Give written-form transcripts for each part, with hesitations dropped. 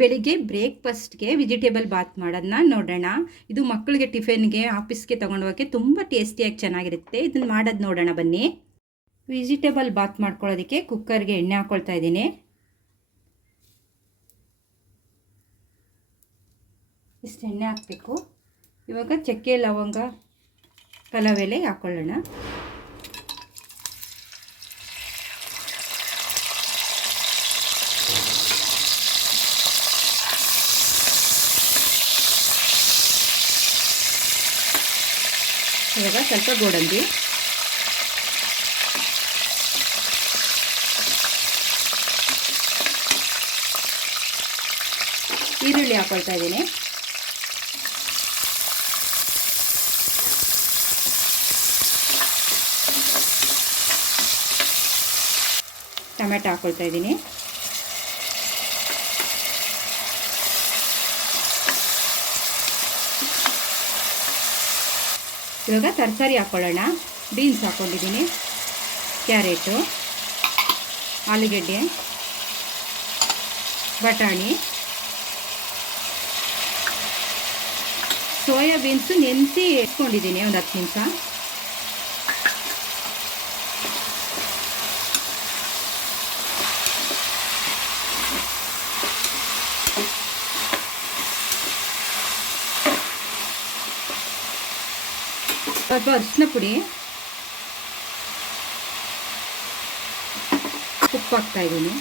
ಬೆಳಿಗ್ಗೆ ಬ್ರೇಕ್ಫಾಸ್ಟ್ಗೆ ವೆಜಿಟೇಬಲ್ ಬಾತ್ ಮಾಡೋದನ್ನ ನೋಡೋಣ. ಇದು ಮಕ್ಕಳಿಗೆ ಟಿಫಿನ್ಗೆ ಆಫೀಸ್ಗೆ ತೊಗೊಂಡು ಹೋಗೋಕ್ಕೆ ತುಂಬ ಟೇಸ್ಟಿಯಾಗಿ ಚೆನ್ನಾಗಿರುತ್ತೆ. ಇದನ್ನು ಮಾಡೋದು ನೋಡೋಣ ಬನ್ನಿ. ವೆಜಿಟೇಬಲ್ ಬಾತ್ ಮಾಡ್ಕೊಳ್ಳೋದಕ್ಕೆ ಕುಕ್ಕರ್ಗೆ ಎಣ್ಣೆ ಹಾಕ್ಕೊಳ್ತಾ ಇದ್ದೀನಿ. ಇಷ್ಟು ಎಣ್ಣೆ ಹಾಕಬೇಕು. ಇವಾಗ ಚಕ್ಕೆ ಲವಂಗ ಪಲಾವ್ ಎಲೆ ಹಾಕ್ಕೊಳ್ಳೋಣ. ಇವಾಗ ಸ್ವಲ್ಪ ಗೋಡಂಬಿ, ಈರುಳ್ಳಿ ಹಾಕ್ಕೊಳ್ತಾ ಇದ್ದೀನಿ. ಟೊಮೆಟೊ ಹಾಕ್ಕೊಳ್ತಾ ಇದ್ದೀನಿ. ಇವಾಗ ತರಕಾರಿ ಹಾಕ್ಕೊಳ್ಳೋಣ. ಬೀನ್ಸ್ ಹಾಕ್ಕೊಂಡಿದ್ದೀನಿ, ಕ್ಯಾರೆಟು, ಆಲೂಗೆಡ್ಡೆ, ಬಟಾಣಿ, ಸೋಯಾ ಬೀನ್ಸು ನೆನೆಸಿ ಇಟ್ಕೊಂಡಿದ್ದೀನಿ ಒಂದು 10 ನಿಮಿಷ. ಸ್ವಲ್ಪ ಅರಿಶಿನ ಪುಡಿ, ಉಪ್ಪು ಹಾಕ್ತಾ ಇದ್ದೀನಿ.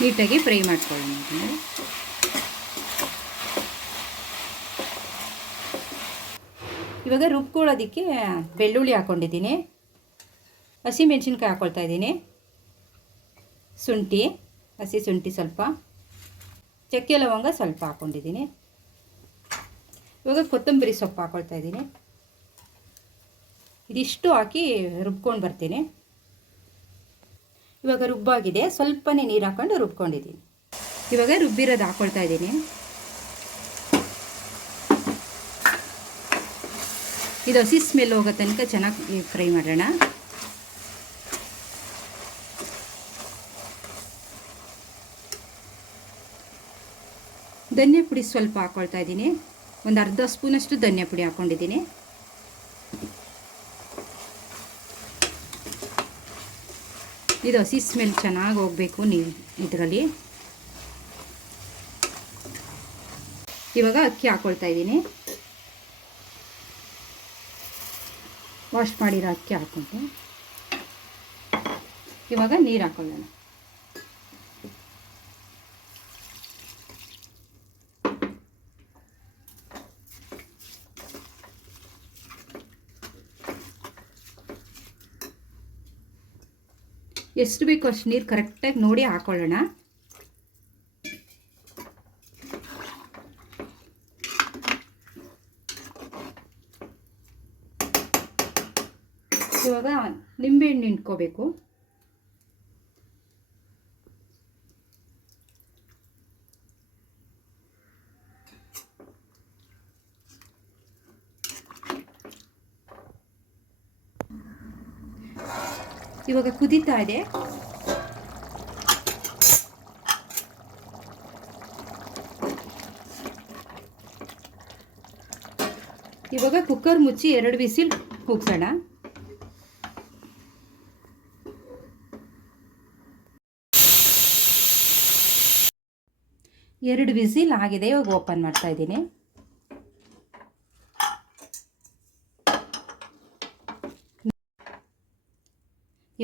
ನೀಟಾಗಿ ಫ್ರೈ ಮಾಡ್ಕೊಳ್ಳೋಣ. ಇವಾಗ ರುಬ್ಕೊಳ್ಳೋದಕ್ಕೆ ಬೆಳ್ಳುಳ್ಳಿ ಹಾಕ್ಕೊಂಡಿದ್ದೀನಿ, ಹಸಿಮೆಣಸಿನ್ಕಾಯಿ ಹಾಕ್ಕೊಳ್ತಾ ಇದ್ದೀನಿ, ಶುಂಠಿ, ಹಸಿ ಶುಂಠಿ ಸ್ವಲ್ಪ, ಚಕ್ಕೆ ಲವಂಗ ಸ್ವಲ್ಪ ಹಾಕ್ಕೊಂಡಿದ್ದೀನಿ. ಇವಾಗ ಕೊತ್ತಂಬರಿ ಸೊಪ್ಪು ಹಾಕ್ಕೊಳ್ತಾ ಇದ್ದೀನಿ. ಇದಿಷ್ಟು ಹಾಕಿ ರುಬ್ಕೊಂಡು ಬರ್ತೀನಿ. ಇವಾಗ ರುಬ್ಬಾಗಿದೆ, ಸ್ವಲ್ಪನೇ ನೀರು ಹಾಕ್ಕೊಂಡು ರುಬ್ಕೊಂಡಿದ್ದೀನಿ. ಇವಾಗ ರುಬ್ಬಿರೋದು ಹಾಕ್ಕೊಳ್ತಾ ಇದ್ದೀನಿ. ಇದು ಹಸಿ ಸ್ಮೆಲ್ ಹೋಗೋ ತನಕ ಚೆನ್ನಾಗಿ ಫ್ರೈ ಮಾಡೋಣ. ಧನಿಯಾ ಪುಡಿ ಸ್ವಲ್ಪ ಹಾಕ್ಕೊಳ್ತಾ ಇದ್ದೀನಿ, ಒಂದು ಅರ್ಧ ಸ್ಪೂನಷ್ಟು ಧನಿಯಾ ಪುಡಿ ಹಾಕ್ಕೊಂಡಿದ್ದೀನಿ. ಇದು ಹಸಿ ಸ್ಮೆಲ್ ಚೆನ್ನಾಗಿ ಹೋಗಬೇಕು ಇದರಲ್ಲಿ. ಇವಾಗ ಅಕ್ಕಿ ಹಾಕ್ಕೊಳ್ತಾ ಇದ್ದೀನಿ. ವಾಶ್ ಮಾಡಿರೋ ಅಕ್ಕಿ ಹಾಕ್ಕೊಂಡು ಇವಾಗ ನೀರು ಹಾಕ್ಕೊಳ್ಳೋಣ. ಎಷ್ಟು ಬೇಕು ಅಷ್ಟು ನೀರು ಕರೆಕ್ಟಾಗಿ ನೋಡಿ ಹಾಕ್ಕೊಳ್ಳೋಣ. ಇವಾಗ ನಿಂಬೆಹಣ್ಣು ಹಿಂಡ್ಕೋಬೇಕು. ಇವಾಗ ಕುದೀತಾ ಇದೆ. ಇವಾಗ ಕುಕ್ಕರ್ ಮುಚ್ಚಿ 2 ವಿಸಿಲ್ ಕೂಗ್ಸೋಣ. ಎರಡು ವಿಸಿಲ್ ಆಗಿದೆ. ಇವಾಗ ಓಪನ್ ಮಾಡ್ತಾ ಇದ್ದೀನಿ.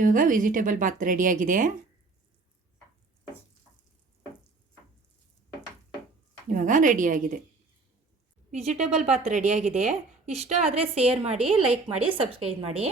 ಇವಾಗ ವೆಜಿಟೇಬಲ್ ಬಾತ್ ರೆಡಿಯಾಗಿದೆ. ವೆಜಿಟೇಬಲ್ ಬಾತ್ ರೆಡಿಯಾಗಿದೆ. ಇಷ್ಟ ಆದರೆ ಶೇರ್ ಮಾಡಿ, ಲೈಕ್ ಮಾಡಿ, ಸಬ್ಸ್ಕ್ರೈಬ್ ಮಾಡಿ.